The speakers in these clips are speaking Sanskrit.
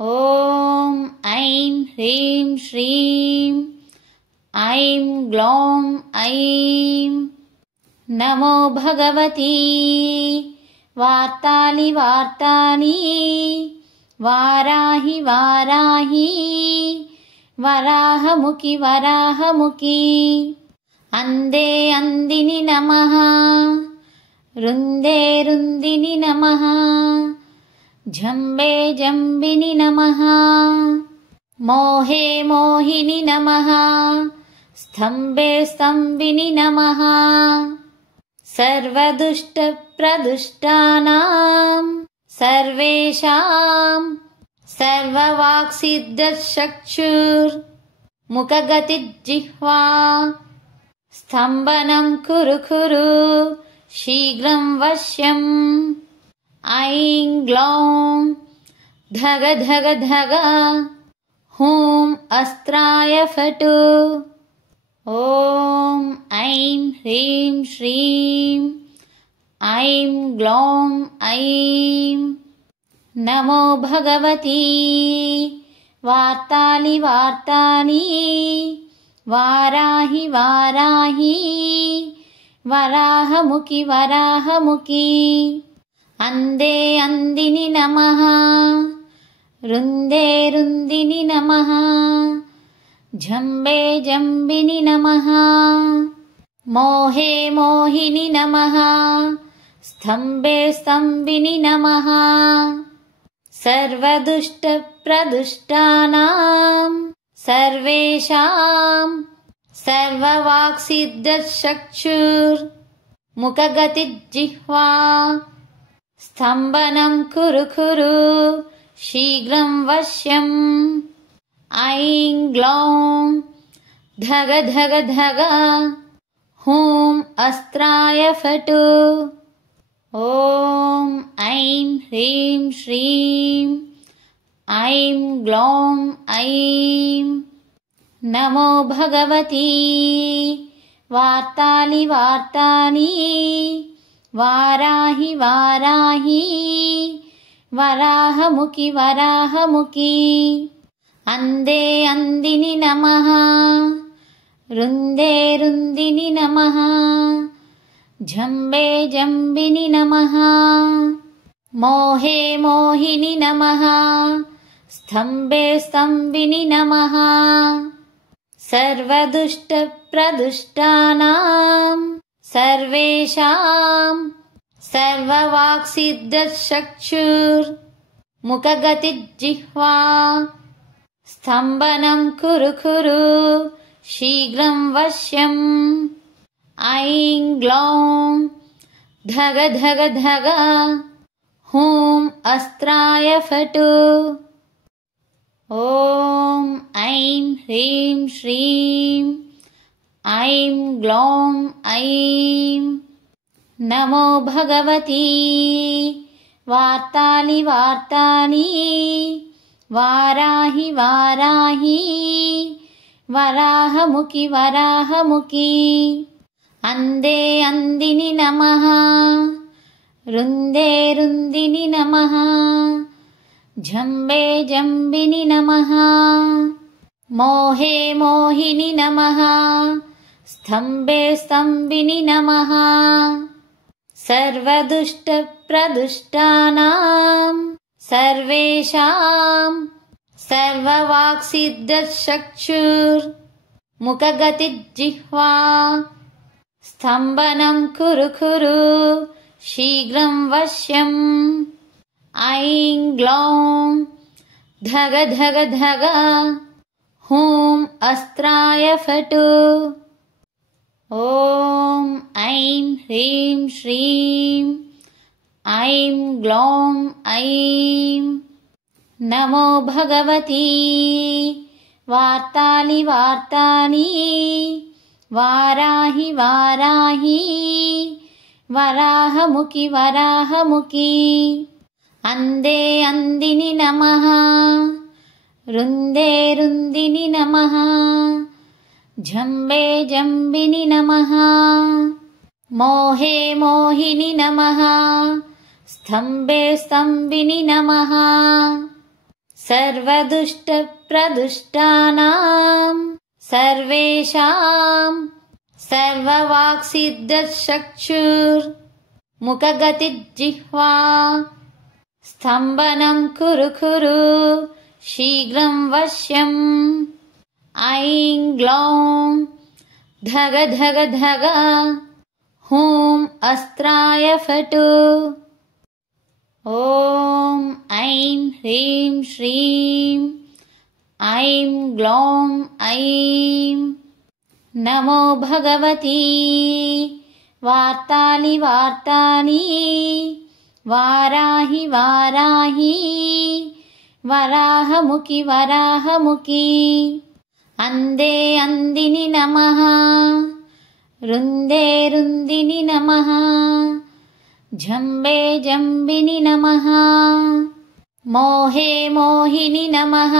ॐ ऐं ह्रीं श्रीं ऐं ग्लौं ऐं नमो भगवती वार्ताली वार्ताली वाराहि वाराहि वराहमुखि वराहमुखि अंदे अंदिनि नमः रुंदे रुंदिनि नमः जंबे जंबिनि नमः मोहे मोहिनि नमः स्तंभे स्तंभिनि नमः सर्वदुष्टप्रदुष्टानां सर्वेषां सर्ववाक्सिद्धचक्षुर्मुखगतिर्जिह्वा स्तम्भनं कुरु कुरु शीघ्रं वश्यम् ऐं ग्लौं धग धग धग हूं अस्त्राय फटु ॐ ऐं ह्रीं श्रीं ऐं ग्लौं ऐं नमो भगवती वार्ताली वार्ताली वाराहि वाराहि वराहमुखि वराहमुखि अंदे अंदिनि नमः रुंदे रुंदिनि नमः जंबे जंबिनि नमः मोहे मोहिनि नमः स्तंभे स्तंभिनि नमः सर्वदुष्टप्रदुष्टानां सर्वेषां सर्ववाक्सिद्धचक्षुर्मुखगतिर्जिह्वा स्तम्भनं कुरु कुरु शीघ्रं वश्यम् ऐं ग्लौं धग धग धग हूं अस्त्राय फटु ॐ ऐं ह्रीं श्रीं ऐं ग्लौं ऐं नमो भगवती वार्ताली वार्ताली वाराहि वाराहि वराहमुखि वराहमुखि अंदे अंदिनि नमः रुंदे रुंदिनि नमः जंबे जंबिनि नमः मोहे मोहिनि नमः स्तंभे स्तंभिनि नमः सर्वदुष्टप्रदुष्टानां सर्वेषां सर्ववाक्सिद्धचक्षुर्मुखगतिर्जिह्वा स्तम्भनं कुरु कुरु शीघ्रं वश्यम् ऐं ग्लौं धग धग धग हूं अस्त्राय फटु ॐ ऐं ह्रीं श्रीं ऐं ग्लौं ऐं नमो भगवती वार्ताली वार्ताली वाराहि वाराहि वराहमुखि वराहमुखि अंदे अंदिनि नमः रुंदे रुंदिनि नमः जंबे जंबिनि नमः मोहे मोहिनि नमः स्तंभे स्तंभिनि नमः सर्वदुष्टप्रदुष्टानां सर्वेषां सर्ववाक्सिद्धचक्षुर्मुखगतिर्जिह्वा स्तम्भनं कुरु कुरु शीघ्रं वश्यम् ऐं ग्लौं धग धग धग हूं अस्त्राय फटु ॐ ऐं ह्रीं श्रीं ऐं ग्लौं ऐं नमो भगवती वार्ताली वार्ताली वाराहि वाराहि वराहमुखि वराहमुखि अंदे अंदिनि नमः रुंदे रुंदिनि नमः जंबे जंबिनि नमः मोहे मोहिनि नमः स्तंभे स्तंभिनि नमः सर्वदुष्टप्रदुष्टानां सर्वेषां सर्ववाक्सिद्धचक्षुर्मुखगतिर्जिह्वा स्तम्भनं कुरु कुरु शीघ्रं वश्यम् ऐं ग्लौं धग धग धग हूं अस्त्राय फटु ॐ ऐं ह्रीं श्रीं ऐं ग्लौं ऐं नमो भगवती वार्ताली वार्ताली वाराहि वाराहि वराहमुखि वराहमुखि अंदे अंदिनि नमः रुंदे रुंदिनि नमः जंबे जंबिनि नमः मोहे मोहिनि नमः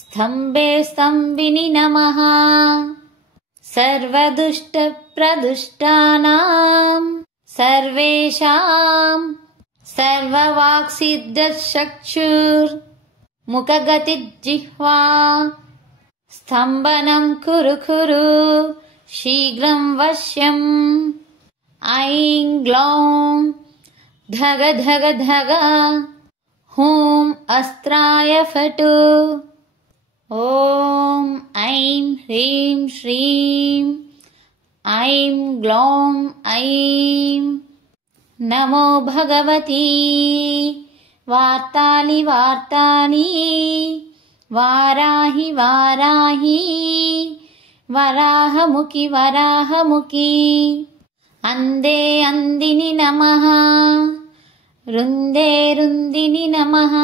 स्तंभे स्तंभिनि नमः सर्वदुष्टप्रदुष्टानां सर्वेषां सर्ववाक्सिद्धचक्षुर्मुखगतिर्जिह्वा स्तम्भनं कुरु कुरु शीघ्रं वश्यम् ऐं ग्लौं धग धग धग हूं अस्त्राय फटु ॐ ऐं ह्रीं श्रीं ऐं ग्लौं ऐं नमो भगवती वार्ताली वार्ताली वाराहि वाराहि वराहमुखि वराहमुखि अंदे अंदिनि नमः रुंदे रुंदिनि नमः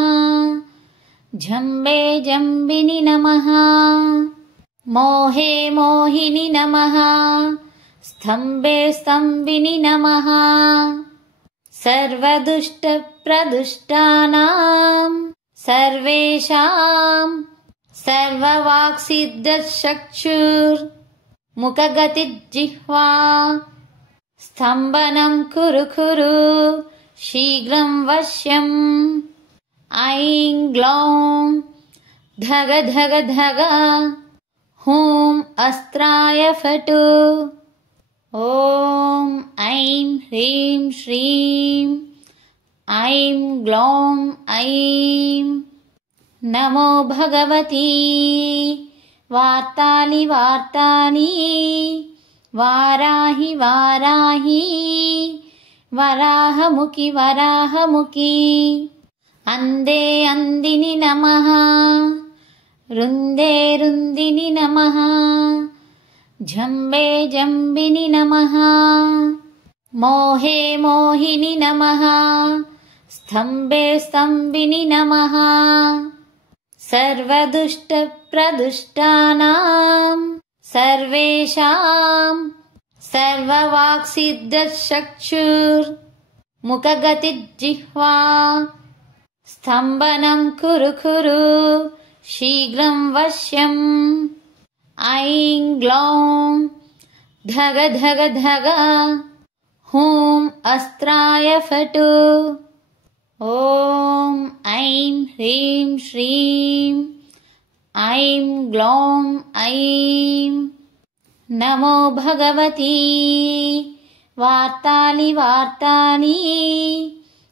जंबे जंबिनि नमः मोहे मोहिनि नमः स्तंभे स्तंभिनि नमः सर्वदुष्टप्रदुष्टानां सर्वेषां सर्ववाक्सिद्धचक्षुर्मुखगतिर्जिह्वा स्तम्भनं कुरु कुरु शीघ्रं वश्यम् ऐं ग्लौं धग धग धग हूं अस्त्राय फटु ॐ ऐं ह्रीं श्रीं ऐं ग्लौं ऐं नमो भगवती वार्ताली वार्ताली वाराहि वाराहि वराहमुखि वराहमुखि अंदे अंदिनि नमः रुंदे रुंदिनि नमः जंबे जंबिनि नमः मोहे मोहिनि नमः स्तंभे स्तंभिनि नमः सर्वदुष्टप्रदुष्टानां सर्वेषां सर्ववाक्सिद्धचक्षुर्मुखगतिर्जिह्वा स्तम्भनं कुरु कुरु शीघ्रं वश्यम् ऐं ग्लौं धग धग धग हूं अस्त्राय फटु ॐ ऐं ह्रीं श्रीं ऐं ग्लौं ऐं नमो भगवती वार्ताली वार्ताली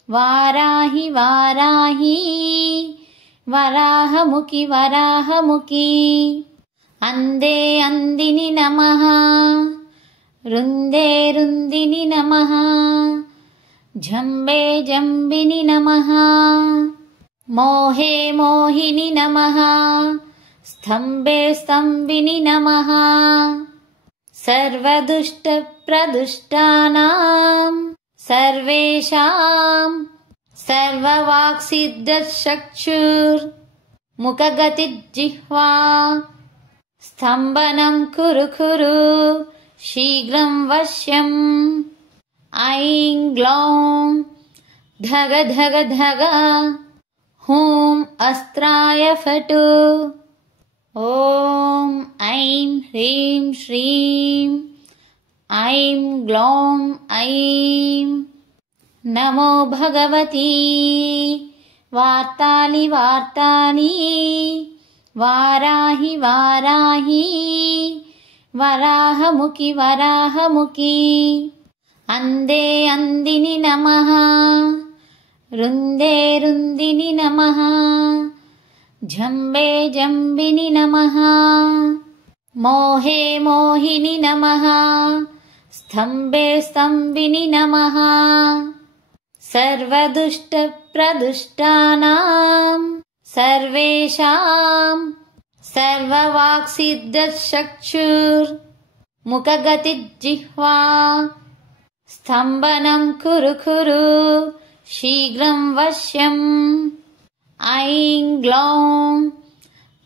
वाराहि वाराहि वराहमुखि वराहमुखि अंदे अंदिनि नमः रुंदे रुंदिनि नमः जंबे जंबिनि नमः मोहे मोहिनि नमः स्तंभे स्तंभिनि नमः सर्वदुष्टप्रदुष्टानां सर्वेषां सर्ववाक्सिद्धचक्षुर्मुखगतिर्जिह्वा स्तम्भनं कुरु कुरु शीघ्रं वश्यम् ऐं ग्लौं धग धग धग हूं अस्त्राय फटु ॐ ऐं ह्रीं श्रीं ऐं ग्लौं ऐं नमो भगवती वार्तालि वार्तानि वाराहि वाराहि वराहमुखि वराहमुखि अंदे अंदिनि नमः रुंदे रुंदिनि नमः जंबे जंबिनि नमः मोहे मोहिनि नमः स्तंभे स्तंभिनि नमः सर्वदुष्टप्रदुष्टानां सर्वेषां सर्ववाक्सिद्धचक्षुर्मुखगतिर्जिह्वा स्तम्भनं कुरु कुरु शीघ्रं वश्यम् ऐं ग्लौं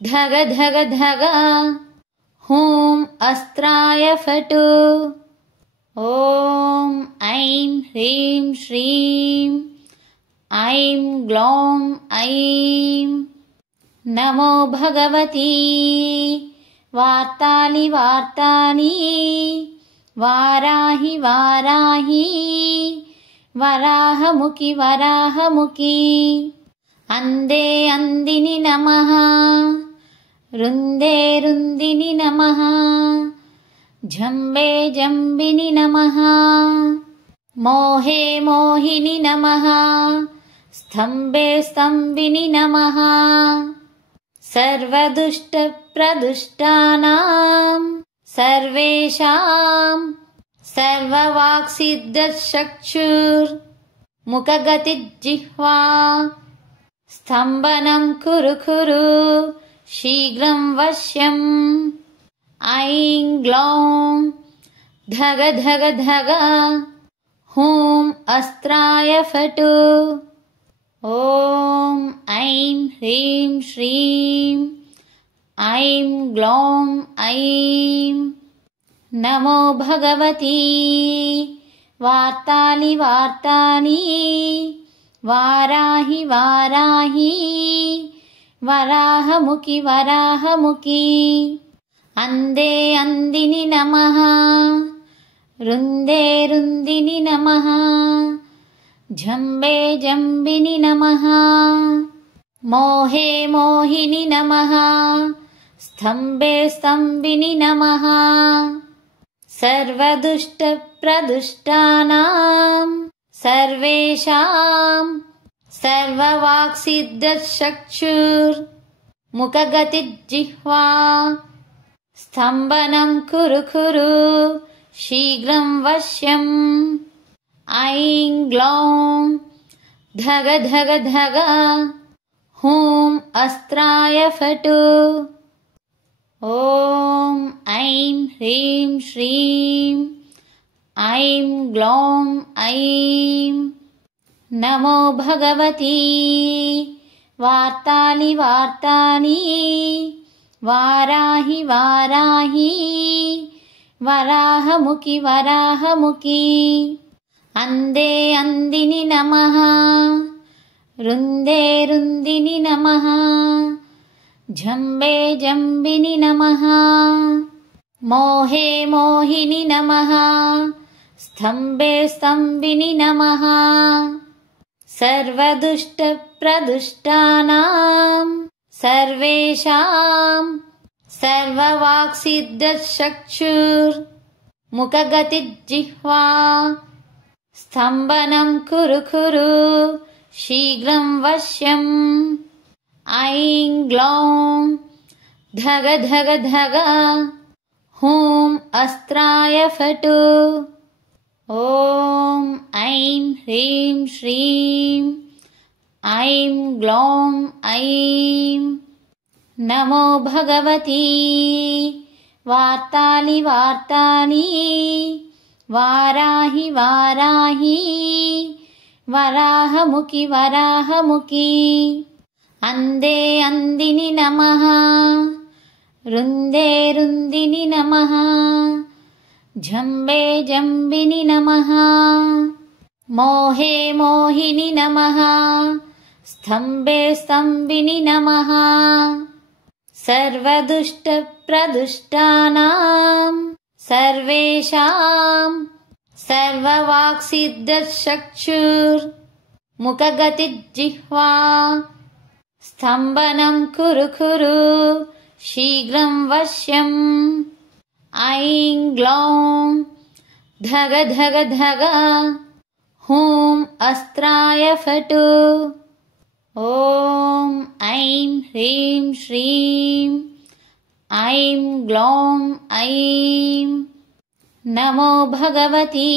धग धग धग हूं अस्त्राय फट् ॐ ऐं ह्रीं श्रीं ऐं ग्लौं ऐं नमो भगवती वार्तालि वार्तानि वाराहि वाराहि वराहमुखि वराहमुखि अंदे अंदिनि नमः रुंदे रुंदिनि नमः जंबे जंबिनि नमः मोहे मोहिनि नमः स्तंभे स्तंभिनि नमः सर्वदुष्टप्रदुष्टानां सर्वेषां सर्ववाक्सिद्धचक्षुर्मुखगतिर्जिह्वा स्तम्भनं कुरु कुरु शीघ्रं वश्यम् ऐं ग्लौं धग धग धग हूं अस्त्राय फट् ॐ ऐं ह्रीं श्रीं ऐं ग्लौं ऐं नमो भगवती वार्तालि वार्तानि वाराहि वाराहि वराहमुखि वराहमुखि अंदे अंदिनि नमः रुंदे रुंदिनि नमः जंबे जंबिनि नमः मोहे मोहिनि नमः स्तंभे स्तंभिनि नमः सर्वदुष्टप्रदुष्टानां सर्वेषां सर्ववाक्सिद्धचक्षुर्मुखगतिर्जिह्वा स्तम्भनं कुरु कुरु शीघ्रं वश्यम् ऐं ग्लौं धग धग धग हूं अस्त्राय फट् ॐ ऐं ह्रीं श्रीं ऐं ग्लौं ऐं नमो भगवती वार्तालि वार्तानि वाराहि वाराहि वराहमुखि वराहमुखि अंदे अंदिनि नमः रुंदे रुंदिनि नमः जंबे जंबिनि नमः मोहे मोहिनि नमः स्तंभे स्तंभिनि नमः सर्वदुष्टप्रदुष्टानां सर्वेषां सर्ववाक्सिद्धचक्षुर्मुखगतिर्जिह्वा स्तम्भनं कुरु कुरु शीघ्रं वश्यम् ऐं ग्लौं धग धग धग हूं अस्त्राय फट् ॐ ऐं ह्रीं श्रीं ऐं ग्लौं ऐं नमो भगवती वार्तालि वार्तानि वाराहि वाराहि वराहमुखि वराहमुखि अंदे अंदिनि नमः रुंदे रुंदिनि नमः जंबे जंबिनि नमः मोहे मोहिनि नमः स्तंभे स्तंभिनि नमः सर्वदुष्टप्रदुष्टानां सर्वेषां सर्ववाक्सिद्धचक्षुर्मुखगतिर्जिह्वा मुखगतिर्जिह्वा स्तम्भनं कुरु कुरु शीघ्रं वश्यम् ऐं ग्लौं धग धग धग हूं अस्त्राय फट् ॐ ऐं ह्रीं श्रीं ऐं ग्लौं ऐं नमो भगवती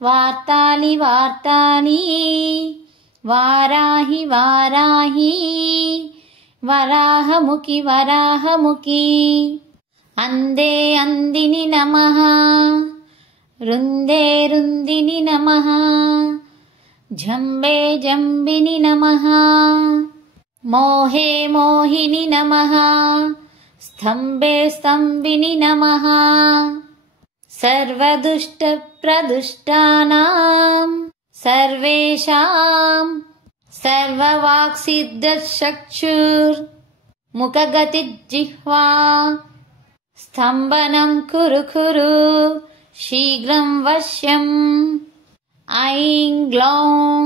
वार्ताली वार्ताली वाराहि वाराहि वराहमुखि वराहमुखि अंदे अंदिनि नमः रुंदे रुंदिनि नमः जंबे जंबिनि नमः मोहे मोहिनि नमः स्तंभे स्तंभिनि नमः सर्वदुष्टप्रदुष्टानां सर्वेषां सर्ववाक्सिद्धचक्षुर्मुखगतिर्जिह्वा स्तम्भनं कुरु कुरु शीघ्रं वश्यम् ऐं ग्लौं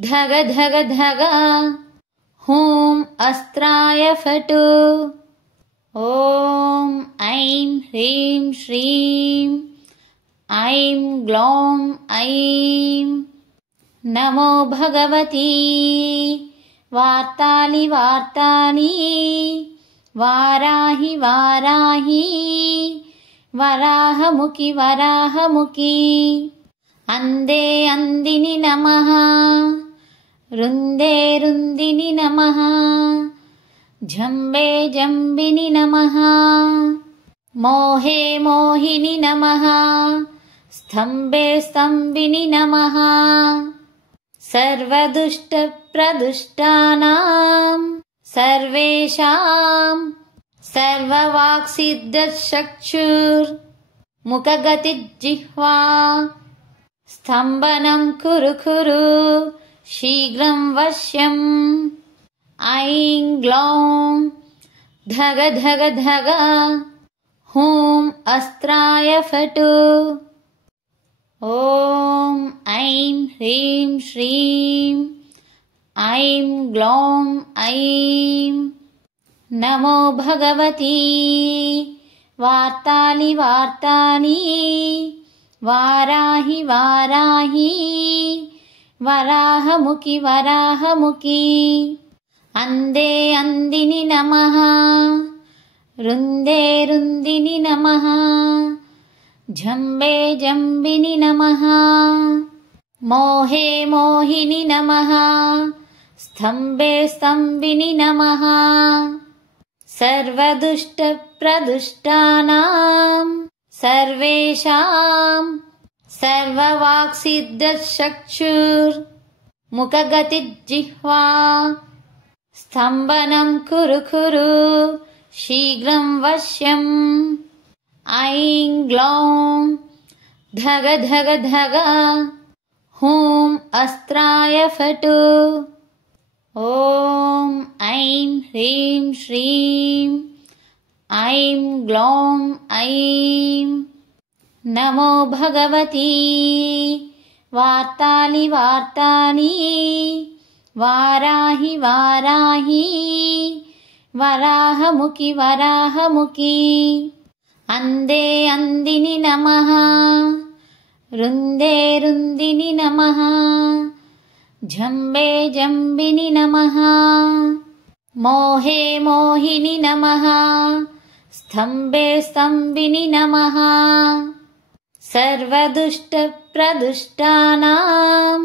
धग धग धग हूं अस्त्राय फट् ॐ ऐं ह्रीं श्रीं ऐं ग्लौं ऐं नमो भगवती वार्ताली वार्ताली वाराहि वाराहि वराहमुखि वराहमुखि अंदे अंदिनि नमः रुंदे रुंदिनि नमः जंबे जंबिनि नमः मोहे मोहिनि नमः स्तंभे स्तंभिनि नमः सर्वदुष्टप्रदुष्टानां सर्वेषां सर्ववाक्सिद्धचक्षुर्मुखगतिर्जिह्वा स्तम्भनं कुरु कुरु शीघ्रं वश्यम् ऐं ग्लौं धग धग धग हूं अस्त्राय फट् ॐ ऐं ह्रीं श्रीं ऐं ग्लौं ऐं नमो भगवती वार्ताली वार्ताली वाराहि वाराहि वराहमुखि वराहमुखि अंदे अंदिनि नमः रुंदे रुंदिनि नमः जंबे जंबिनि नमः मोहे मोहिनि नमः स्तंभे स्तंभिनि नमः सर्वदुष्टप्रदुष्टानां सर्वेषां सर्ववाक्सिद्धचक्षुर्मुखगतिर्जिह्वा स्तम्भनं कुरु कुरु शीघ्रं वश्यम् ऐं ग्लौं धग धग धग हूं अस्त्राय फट् ॐ ऐं ह्रीं श्रीं ऐं ग्लौं ऐं नमो भगवती वार्ताली वार्ताली वाराहि वाराहि वराहमुखि वराहमुखि अंदे अंदिनि नमः रुंदे रुंदिनि नमः जंबे जंबिनि नमः मोहे मोहिनि नमः स्तंभे स्तंभिनि नमः सर्वदुष्टप्रदुष्टानां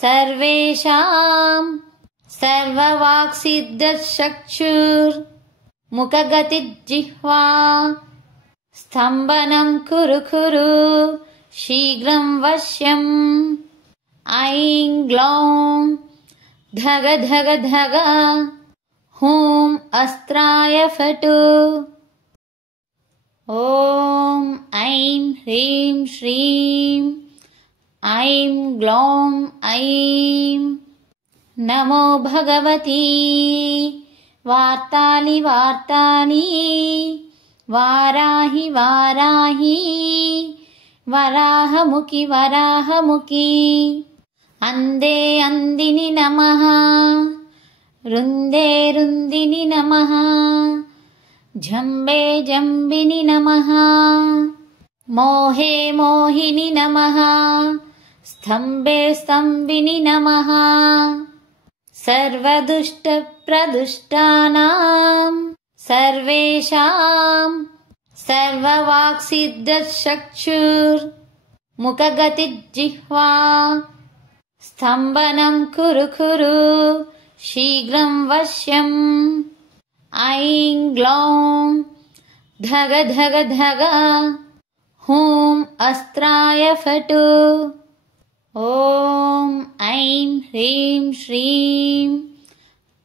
सर्वेषां सर्ववाक्सिद्धचक्षुर्मुखगतिर्जिह्वा स्तम्भनं कुरु कुरु शीघ्रं वश्यम् ऐं ग्लौं धग धग धग हूं अस्त्राय फट् ॐ ऐं ह्रीं श्रीं ऐं ग्लौं ऐं नमो भगवती वार्ताली वार्ताली वाराहि वाराहि वराहमुखि वराहमुखि अंदे अंदिनि नमः रुंदे रुंदिनि नमः जंबे जंबिनि नमः मोहे मोहिनि नमः स्तंभे स्तंभिनि नमः सर्वदुष्टप्रदुष्टानां सर्वेषां सर्ववाक्सिद्धचक्षुर्मुखगतिर्जिह्वा स्तंभनं कुरु कुरु शीघ्रं वश्यम् ऐं ग्लौं धग धग धग हूं अस्त्राय फटु ॐ ऐं ह्रीं श्रीं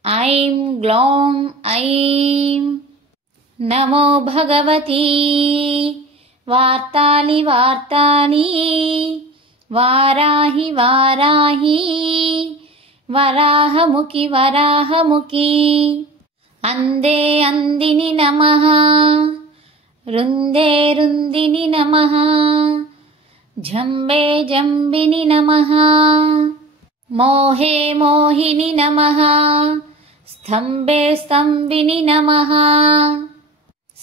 ऐं ग्लौं ऐं नमो भगवती वार्ताली वार्ताली वाराहि वाराहि वराहमुखि वराहमुखि अंदे अंदिनि नमः रुंदे रुंदिनि नमः जंबे जंबिनि नमः मोहे मोहिनि नमः स्तंभे स्तंभिनि नमः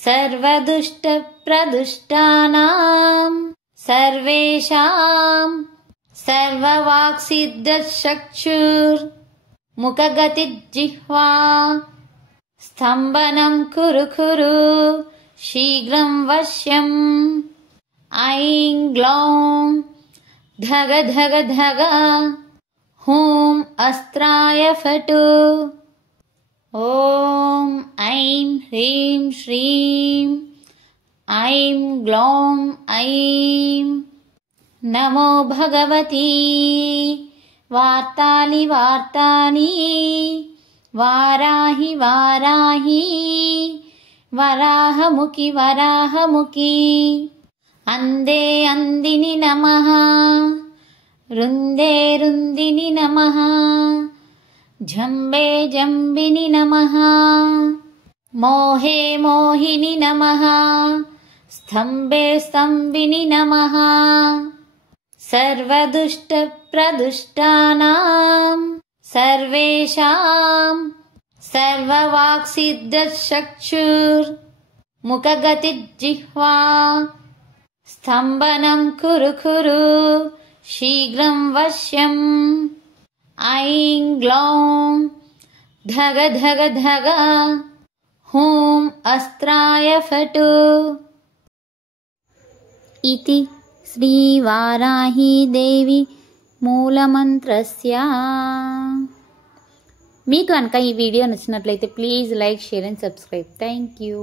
सर्वदुष्टप्रदुष्टानां सर्वेषां सर्ववाक्सिद्धचक्षुर्मुखगतिर्जिह्वा स्तंभनं कुरु कुरु शीघ्रं वश्यम् ऐं ग्लौं धग धग धग हूं अस्त्राय फटु ॐ ऐं ह्रीं श्रीं ऐं ग्लौं ऐं नमो भगवती वार्ताली वार्ताली वाराहि वाराहि वराहमुखि वराहमुखि अंदे अंदिनि नमः रुंदे रुंदिनि नमः जंबे जंबिनि नमः मोहे मोहिनि नमः स्तंभे स्तंभिनि नमः सर्वदुष्टप्रदुष्टानां सर्वेषां सर्ववाक्सिद्धचक्षुर्मुखगतिर्जिह्वा स्तंभनं कुरु कुरु शीघ्रं वश्यम् ऐं ग्लौं धग धग धग हूं अस्त्राय फटु इति श्री वाराही देवी మూలమంత్రస్య. మీకు కనుక ఈ వీడియో నచ్చినట్లయితే please like, share and subscribe. Thank you.